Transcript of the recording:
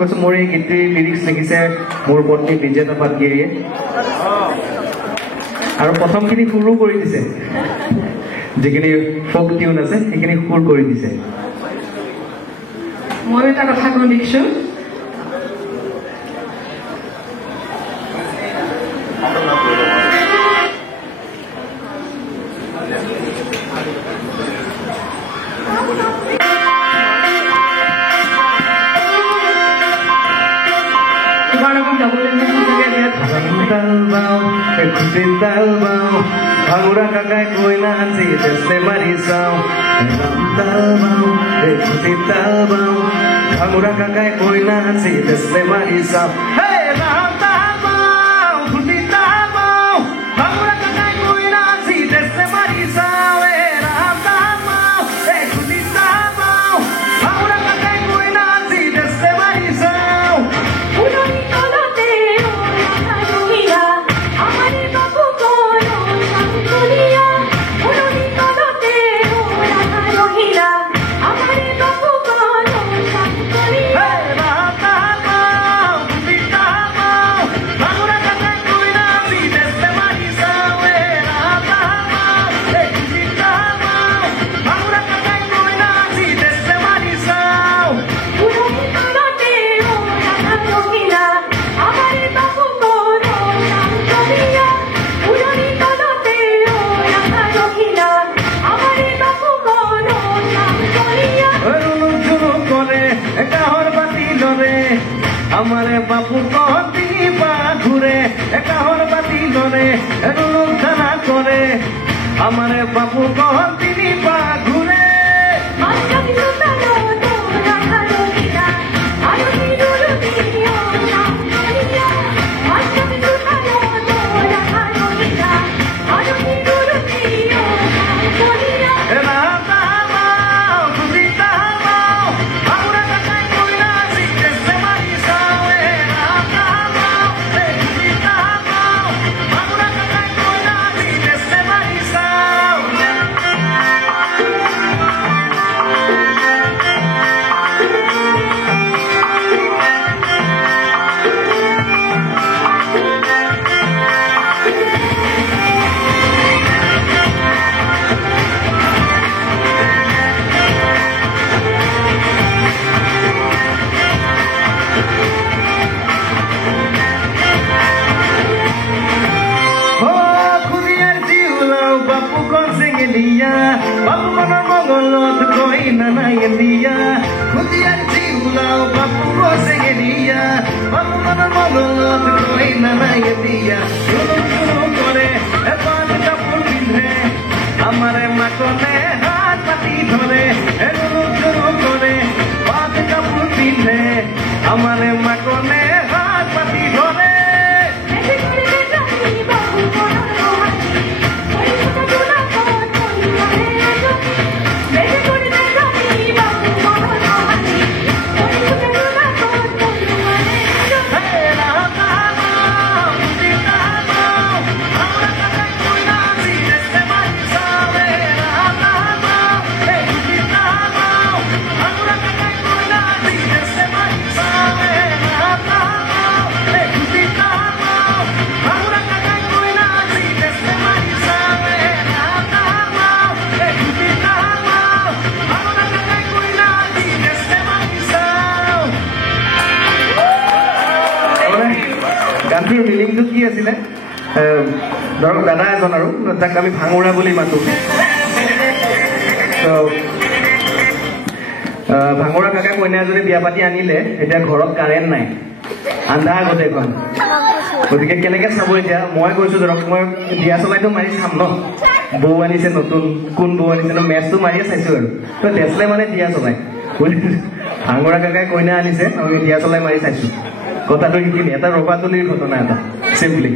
কৈছো মোৰ এই গীতটিৰ লিৰিক্স লিখিছে মোৰ পত্নী বিজেতা পাটগিৰিয়ে আৰু প্ৰথমখিনি সুৰো কৰি দিছে যিখিনি ফোক টিউন আছে সেইখিনি সুৰ কৰি দিছে মই এটা কথা কওঁ দেখিছো Bangura kakai koina ansi desle marisau talbau ekuti talbau Bangura kakai koina ansi desle marisau hey talbau ekuti talbau Bangura kakai koina ansi desle marisau hey talbau ekuti talbau Bangura kakai koina ansi desle marisau Unoni tolote onaruira amari babu kono sankulia Unoni tolote onaruira amari babu kono sankulia hey talbau ekuti talbau Bangura kakai koina ansi desle marisau hey talbau ekuti talbau Bangura kakai koina ansi desle marisau Unoni tolote onaruira amari babu kono sankulia Unoni tolote onaruira amari babu kono sankulia করে একাহর বাতি লরে আমারে বাপু কতি পা ঘুরে একাহর বাতি লরে রুলুক খানা করে আমারে বাপু কতি পা ঘুরে Mascati tutano onaruira ayoni durudio sankulia Mascati tutano onaruira ayoni durudio sankulia এরা তামাও খুদি তামাও আমরা কাকাই কইরা সিতে মারিসাও এরা তামাও খুদি তামাও আমরা কাকাই কইরা সিতে মারিসাও খুদিয়ার জিউলাও বাপু কনসেঙ্গে দিয়া বাপু মনের মঙ্গলত কই না নাই দিয়া খুদিয়ার জিউলাও বাপু কনসেঙ্গে দিয়া বাপু মনের মঙ্গলত কই না নাই দিয়া শুরু করে পাঁচ কাপড় পিঁধে আমারে মাকনে হাত পাতি ধরে শুরু করে পাঁচ কাপড় পিঁধে আমারে মাকনে হাত পাতি ধরে গানটোৰ মিনিংটো কি আছিলে ধৰক দাদা এজন আৰু তাক আমি ভাঙোৰা বুলি মাতো ভাঙোৰা কাকা কইনা যদি বিয়া পাতি আনিলে এতিয়া ঘৰত কাৰেণ্ট নাই আন্ধাৰ গোটেইখন গতিকে কেনেকে চাব এতিয়া মই কৈছো ধৰক মই দিয়া চলাইতো মাৰি চাম ন বৌ আনিছে নতুন কোন বৌ আনিছে ন মেচটো মাৰিয়ে চাইছো আৰু তো দেচলে মানে দিয়া চলাই ভাঙোৰা কাকাই কইনা আনিছে আমি দিয়া চলাই মাৰি চাইছো কথাটো শিকিলি এটা ৰবাতলিৰ ঘটনা এটা চিম্পলি